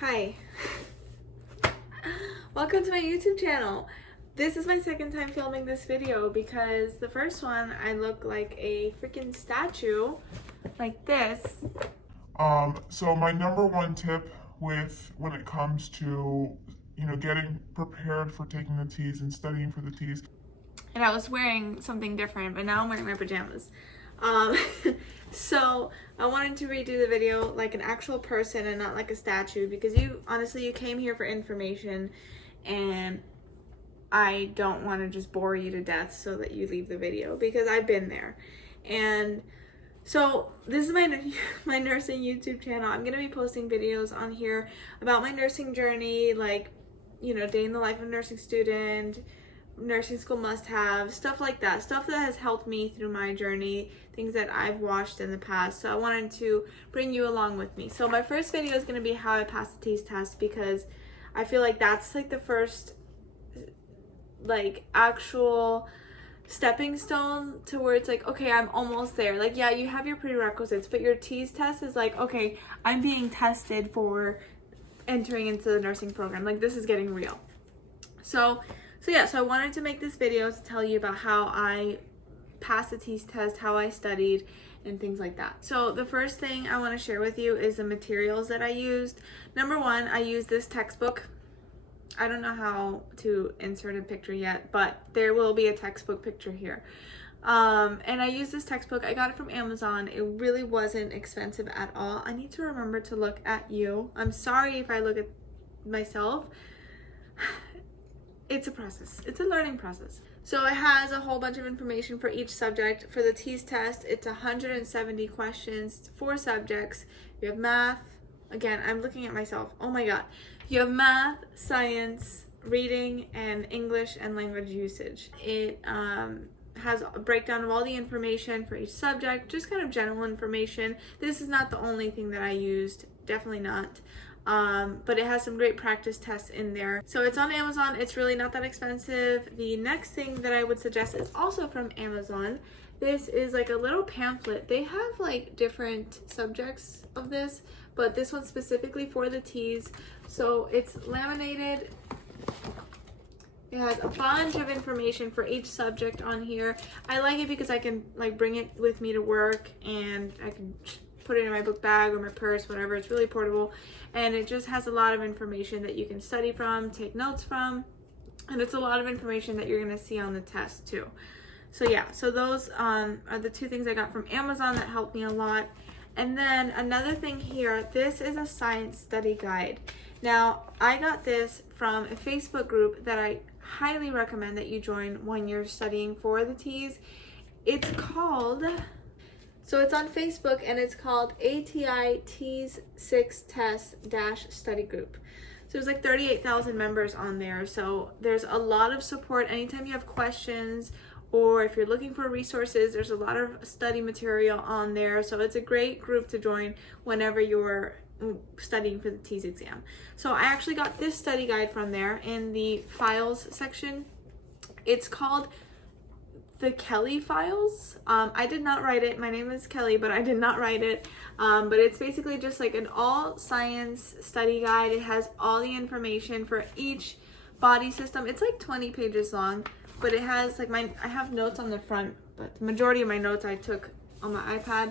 Hi. Welcome to my YouTube channel. This is my second time filming this video because the first one I look like a freaking statue, like this. So my number one tip when it comes to, getting prepared for taking the TEAS and studying for the TEAS. And I was wearing something different, but now I'm wearing my pajamas. So I wanted to redo the video like an actual person and not like a statue because you came here for information and I don't want to just bore you to death so that you leave the video because I've been there. And so this is my nursing YouTube channel. I'm going to be posting videos on here about my nursing journey, like, day in the life of a nursing student, nursing school must-have, stuff like that, stuff that has helped me through my journey, things that I've watched in the past. So I wanted to bring you along with me. So my first video is going to be how I passed the TEAS test because I feel like that's like the first like actual stepping stone to where it's like, okay, I'm almost there. Like, yeah, you have your prerequisites, but your TEAS test is like, okay, I'm being tested for entering into the nursing program. Like, this is getting real. So I wanted to make this video to tell you about how I passed the TEAS test, how I studied, and things like that. So the first thing I want to share with you is the materials that I used. Number one, I used this textbook. I don't know how to insert a picture yet, but there will be a textbook picture here. And I used this textbook. I got it from Amazon. It really wasn't expensive at all. I need to remember to look at you. I'm sorry if I look at myself. It's a process. It's a learning process. So it has a whole bunch of information for each subject. For the TEAS test, it's 170 questions, 4 subjects. You have math. Again, I'm looking at myself. Oh my God. You have math, science, reading, and English and language usage. It has a breakdown of all the information for each subject, just kind of general information. This is not the only thing that I used. Definitely not. But it has some great practice tests in there. So it's on Amazon. It's really not that expensive. The next thing that I would suggest is also from Amazon. This is like a little pamphlet. They have like different subjects of this, but this one's specifically for the TEAS. So it's laminated. It has a bunch of information for each subject on here. I like it because I can like bring it with me to work and I can put it in my book bag or my purse, whatever. It's really portable, and it just has a lot of information that you can study from, take notes from, and it's a lot of information that you're going to see on the test too. So yeah, so those are the 2 things I got from Amazon that helped me a lot. And then another thing here, this is a science study guide. Now, I got this from a Facebook group that I highly recommend that you join when you're studying for the TEAS. It's called... So it's on Facebook and it's called ATI TEAS 6 Test Study Group. So there's like 38,000 members on there. So there's a lot of support anytime you have questions or if you're looking for resources. There's a lot of study material on there. So it's a great group to join whenever you're studying for the TEAS exam. So I actually got this study guide from there in the files section. It's called the Kelly files. I did not write it. My name is Kelly, but I did not write it. But it's basically just like an all science study guide. It has all the information for each body system. It's like 20 pages long, but it has like I have notes on the front, but the majority of my notes I took on my iPad.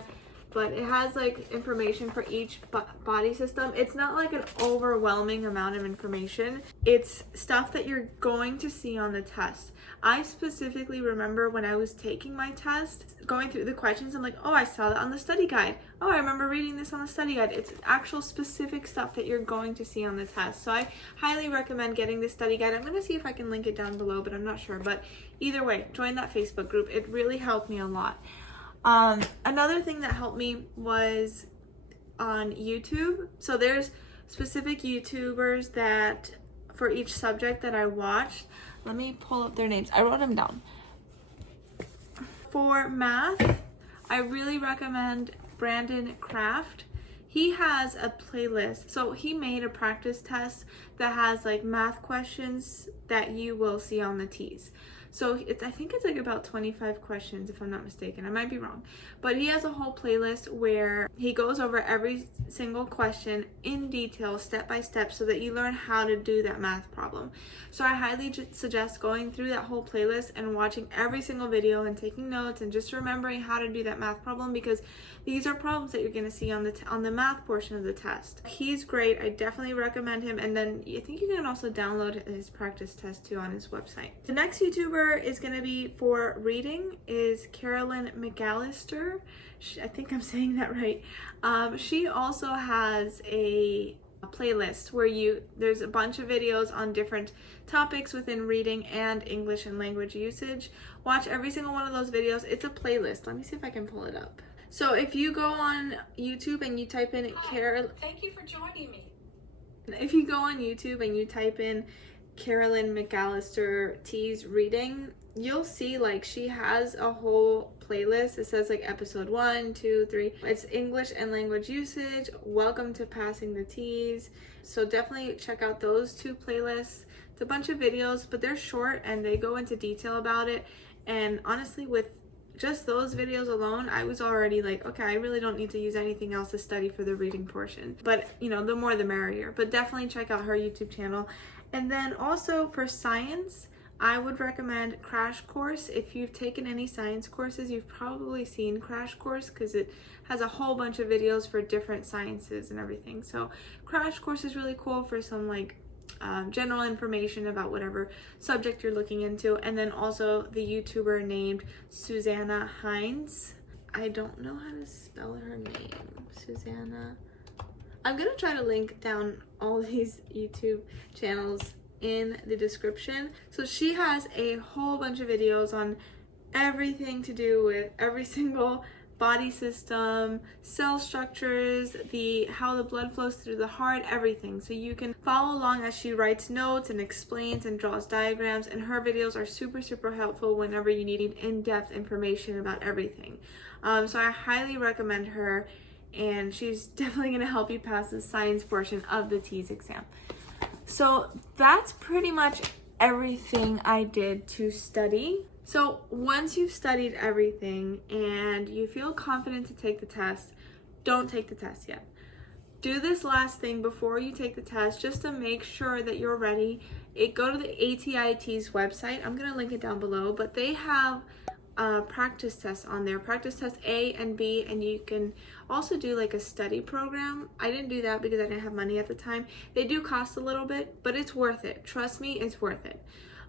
But it has like information for each body system. It's not like an overwhelming amount of information. It's stuff that you're going to see on the test. I specifically remember when I was taking my test, going through the questions, I'm like, oh, I saw that on the study guide. Oh, I remember reading this on the study guide. It's actual specific stuff that you're going to see on the test. So I highly recommend getting this study guide. I'm going to see if I can link it down below, but I'm not sure. But either way, join that Facebook group. It really helped me a lot. Another thing that helped me was on YouTube. So there's specific YouTubers that for each subject that I watched. Let me pull up their names. I wrote them down. For math, I really recommend Brandon Kraft. He has a playlist. So he made a practice test that has like math questions that you will see on the TEAS. So I think it's like about 25 questions if I'm not mistaken. I might be wrong. But he has a whole playlist where he goes over every single question in detail, step by step, so that you learn how to do that math problem. So I highly suggest going through that whole playlist and watching every single video and taking notes and just remembering how to do that math problem, because these are problems that you're going to see on the math portion of the test. He's great. I definitely recommend him. And then I think you can also download his practice test too on his website. The next YouTuber is going to be for reading is Carolyn McAllister. I think I'm saying that right. She also has a playlist where there's a bunch of videos on different topics within reading and English and language usage. Watch every single one of those videos. It's a playlist. Let me see if I can pull it up. So if you go on YouTube and you type in Thank you for joining me. If you go on YouTube and you type in Carolyn McAllister TEAS reading, you'll see like she has a whole playlist. It says like episode 1, 2, 3. It's English and language usage. Welcome to passing the TEAS. So definitely check out those two playlists. It's a bunch of videos, but they're short and they go into detail about it. And honestly, with just those videos alone, I was already like, okay, I really don't need to use anything else to study for the reading portion. But, you know, the more the merrier. But definitely check out her YouTube channel. And then also for science, I would recommend Crash Course. If you've taken any science courses, you've probably seen Crash Course because it has a whole bunch of videos for different sciences and everything. So Crash Course is really cool for some like general information about whatever subject you're looking into. And then also the YouTuber named Susanna Hines. I don't know how to spell her name. Susanna. I'm gonna try to link down all these YouTube channels in the description. So she has a whole bunch of videos on everything to do with every single body system, cell structures, how the blood flows through the heart, everything. So you can follow along as she writes notes and explains and draws diagrams, and her videos are super, super helpful whenever you need in-depth information about everything. So I highly recommend her, and she's definitely going to help you pass the science portion of the TEAS exam. So that's pretty much everything I did to study. So once you've studied everything and you feel confident to take the test, don't take the test yet. Do this last thing before you take the test just to make sure that you're ready. Go to the ATIT's website. I'm going to link it down below, but they have practice tests on there, practice test A and B, and you can also do like a study program. I didn't do that because I didn't have money at the time. They do cost a little bit, but it's worth it. Trust me, it's worth it.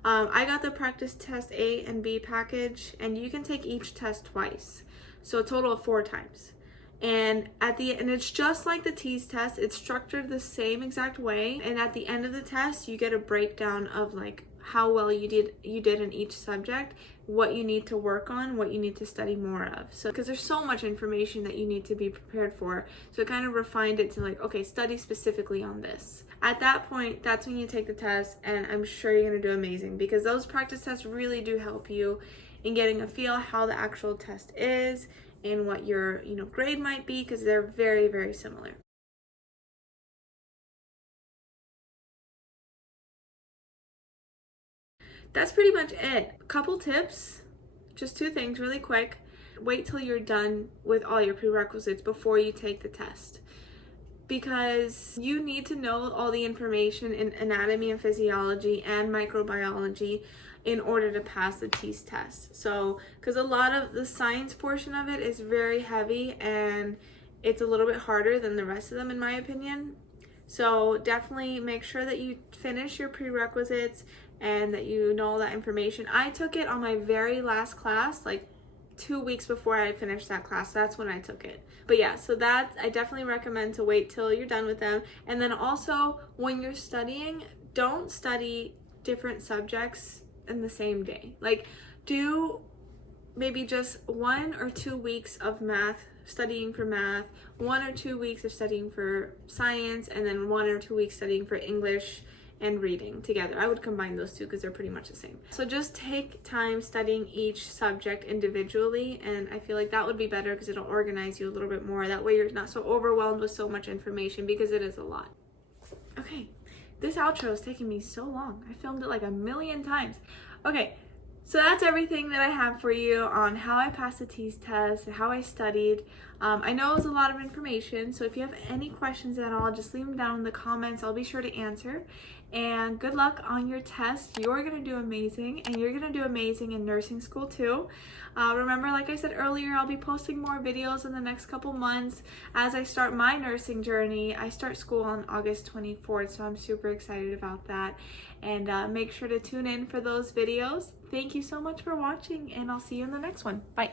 I got the practice test A and B package, and you can take each test twice, so a total of 4 times. And it's just like the TEAS test. It's structured the same exact way, and at the end of the test you get a breakdown of like how well you did in each subject, what you need to work on, what you need to study more of. So because there's so much information that you need to be prepared for, so it kind of refined it to like, okay, study specifically on this. At that point, that's when you take the test, and I'm sure you're going to do amazing, because those practice tests really do help you in getting a feel how the actual test is and what your grade might be, because they're very, very similar. That's pretty much it. A couple tips, just 2 things really quick. Wait till you're done with all your prerequisites before you take the test, because you need to know all the information in anatomy and physiology and microbiology in order to pass the TEAS test. So, because a lot of the science portion of it is very heavy and it's a little bit harder than the rest of them, in my opinion. So definitely make sure that you finish your prerequisites and that you know all that information. I took it on my very last class, like 2 weeks before I finished that class. That's when I took it. But yeah, so that I definitely recommend to wait till you're done with them. And then also, when you're studying, don't study different subjects in the same day. Like, do maybe just 1 or 2 weeks of math, studying for math, 1 or 2 weeks of studying for science, and then 1 or 2 weeks studying for English and reading together. I would combine those two because they're pretty much the same. So just take time studying each subject individually, and I feel like that would be better because it'll organize you a little bit more. That way you're not so overwhelmed with so much information, because it is a lot. Okay, this outro is taking me so long. I filmed it like a million times. Okay, So that's everything that I have for you on how I passed the TEAS test and how I studied. I know it was a lot of information, so if you have any questions at all, just leave them down in the comments. I'll be sure to answer. And good luck on your test. You're going to do amazing, and you're going to do amazing in nursing school too. Remember, like I said earlier, I'll be posting more videos in the next couple months as I start my nursing journey. I start school on August 24th, so I'm super excited about that. And make sure to tune in for those videos. Thank you so much for watching, and I'll see you in the next one. Bye.